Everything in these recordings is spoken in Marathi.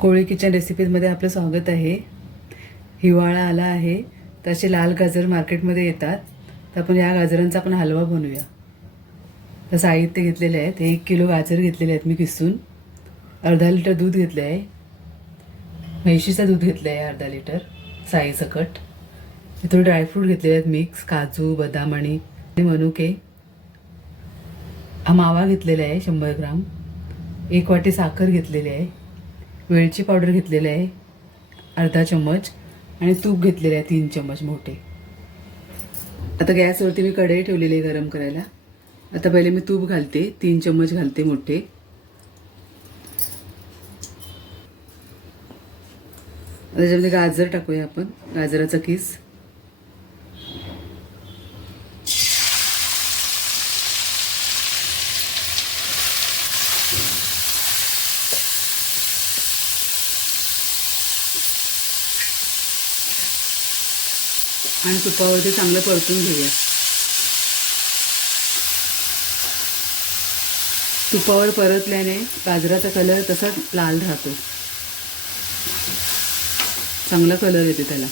कोळी किचन रेसिपीजमध्ये आपलं स्वागत आहे. हिवाळा आला आहे. तर असे लाल गाजर मार्केटमध्ये येतात. तर आपण या गाजरांचा आपण हलवा बनवूया. तर साहित्य घेतलेले आहेत. एक किलो गाजर घेतलेले आहेत मी किसून. अर्धा लिटर दूध घेतलं आहे म्हैशीचं दूध घेतलं आहे अर्धा लिटर. साई सकट थोडे ड्रायफ्रूट घेतलेले आहेत मिक्स काजू बदाम आणि मनुके. हा मावा घेतलेला आहे शंभर ग्राम. एक वाटी साखर घेतलेली आहे. वेलची पावडर घेतलेली आहे अर्धा चम्मच आणि तूप घेतलेलं आहे तीन चम्मच मोठे. आता गॅसवरती मी कढई ठेवलेली आहे गरम करायला. आता पहिले मी तूप घालते तीन चम्मच घालते मोठे. त्याच्यामध्ये गाजर टाकूया आपण गाजराचा किस. आणि तुपावरती चांगलं परतून घेऊया. तुपावर परतल्याने गाजराचा कलर तसाच लाल राहतो. चांगला कलर येते त्याला.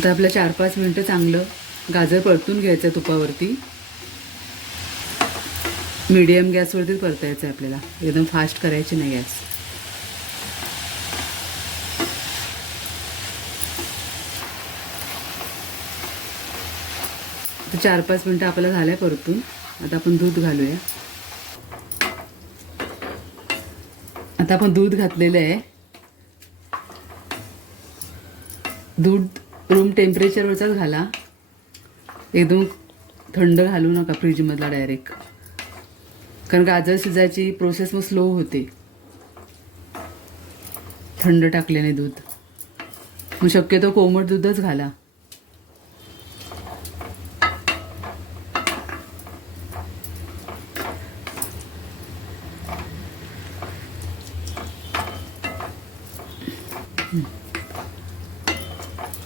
आता आपलं चार पाच मिनटं चांगलं गाजर परतून घ्यायचं आहे तुपावरती. मीडियम गॅसवरती परतायचं आहे आपल्याला. एकदम फास्ट करायची नाही गॅस. तर चार पाच मिनटं आपल्याला झालंय परतून. आता आपण दूध घालूया. आता आपण दूध घातलेलं आहे. दूध रूम टेम्परेचरवरचाच घाला एकदम थंड घालू नका फ्रीजमधला डायरेक्ट कारण गाजर शिजायची प्रोसेस मग स्लो होते. थंड टाकल्याने दूध. मग शक्यतो कोमट दूधच घाला.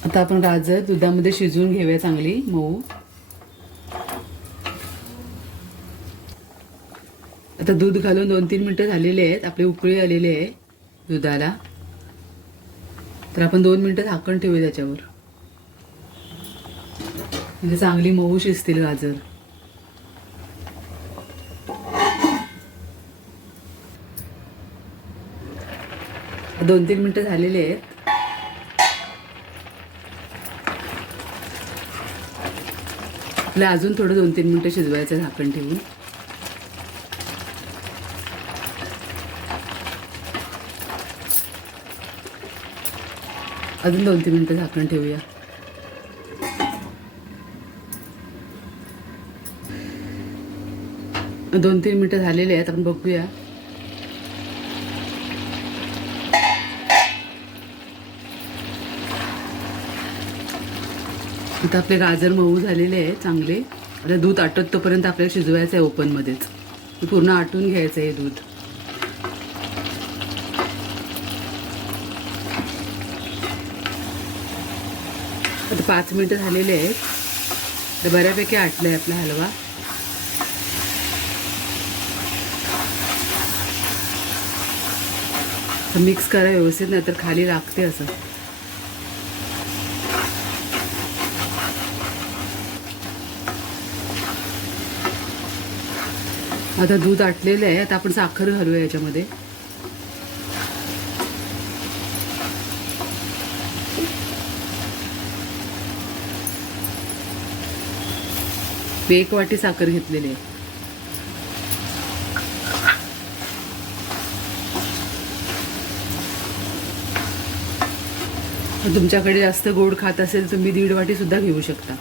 आता आपण गाजर दुधामध्ये शिजवून घेऊया चांगली मऊ. आता दूध घालून दोन तीन मिनटं झालेले आहेत आपले उकळी आलेले आहे दुधाला. तर आपण दोन मिनटं झाकण ठेवूया त्याच्यावर. म्हणजे चांगली मऊ शिजतील गाजर. दोन तीन मिनटं झालेले आहेत. आपलं अजून थोडं दोन तीन मिनटं शिजवायचं झाकण ठेवून. अजून दोन तीन मिनटं झाकण ठेवूया. दोन तीन मिनटं झालेले आहेत आपण बघूया. आता आपले गाजर मऊ झालेले आहे चांगले. आता दूध आटत तोपर्यंत आपल्याला शिजवायचं आहे ओपनमध्येच. पूर्ण आटून घ्यायचं आहे दूध. आता पाच मिनटं झालेले आहेत. तर बऱ्यापैकी आटलं आहे आपला हलवा. मिक्स करा व्यवस्थित नाही तर खाली लागते असं. आता दूध आटलेलं आहे. आता आपण साखर घालूया याच्यामध्ये. मी एक वाटी साखर घेतलेली आहे. तुमच्याकडे जास्त गोड खात असेल तुम्ही दीड वाटी सुद्धा घेऊ शकता.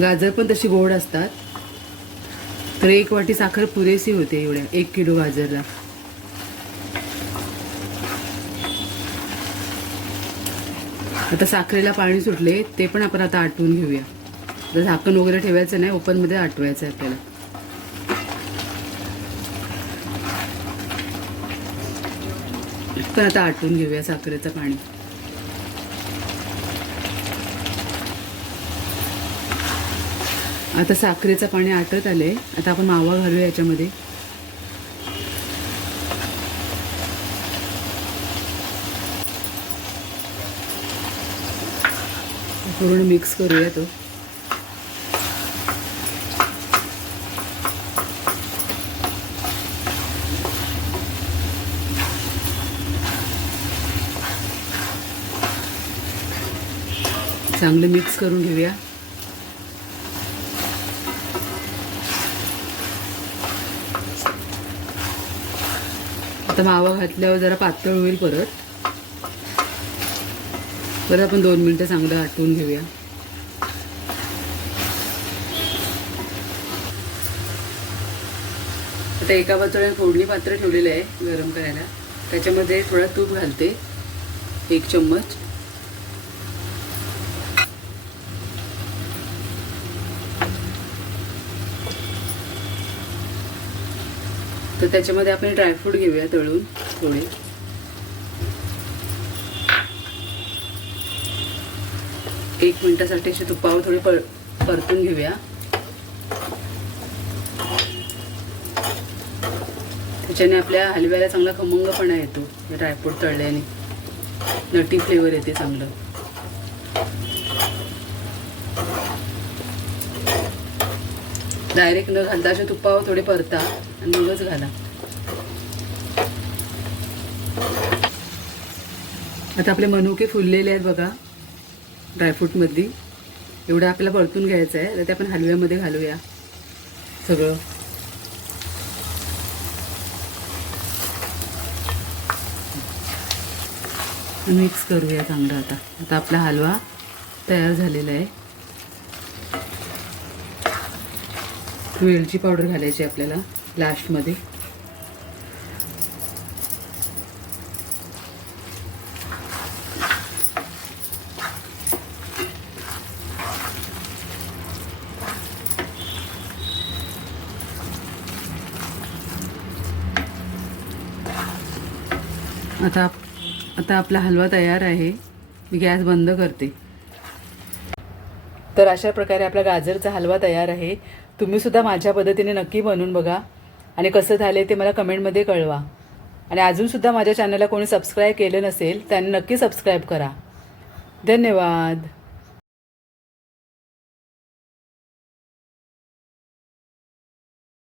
गाजर पण तशी गोड असतात. तर एक वाटी साखर पुरेशी होते एवढ्या एक किलो गाजरला. आता साखरेला पाणी सुटले ते पण आपण आता आटवून घेऊया. तर झाकण वगैरे ठेवायचं नाही ओपनमध्ये आटवायचं आहे आपल्याला. पण आता आटवून घेऊया साखरेचं पाणी. आता साखरेचं पाणी आटत आले आता आपण मावा घालूया याच्यामध्ये. पूर्ण मिक्स करूया तो. चांगलं मिक्स करून घेऊया. आता मावा घातल्यावर जरा पातळ होईल परत. परत आपण दोन मिनटं चांगलं आटवून घेऊया. आता एका पातळीने फोडणी पात्र ठेवलेलं आहे गरम करायला. त्याच्यामध्ये थोडा तूप घालते. एक चम्मच. तर त्याच्यामध्ये आपण ड्रायफ्रूट घेऊया तळून थोडे. एक मिनिटासाठी असे तुपावर थोडे पर परतून घेऊया. त्याच्याने आपल्या हलव्याला चांगला खमंगपणा येतो ड्रायफ्रूट तळल्याने. नटी फ्लेवर येते चांगलं. डायरेक्ट न घालता असे तुपावर थोडे परता आणि मगच घाला. आता आपले मनुके फुललेले आहेत बघा ड्रायफ्रूटमधली एवढं आपल्याला परतून घ्यायचं आहे तर ते आपण हलव्यामध्ये घालूया सगळं. मिक्स करूया चांगलं आता. आता आपला हलवा तयार झालेला आहे. वेलची पावडर घालायची आपल्याला लास्टमध्ये. आता आता आपला हलवा तयार आहे. मी गॅस बंद करते. तर अशा प्रकारे आपला गाजरचा हलवा तयार आहे. तुम्ही सुद्धा माझ्या पद्धतीने नक्की बनवून बघा. आणि कसं झाले ते मला कमेंटमध्ये कळवा. आणि अजूनसुद्धा माझ्या चॅनलला कोणी सबस्क्राईब केलं नसेल त्यांनी नक्की सबस्क्राईब करा. धन्यवाद.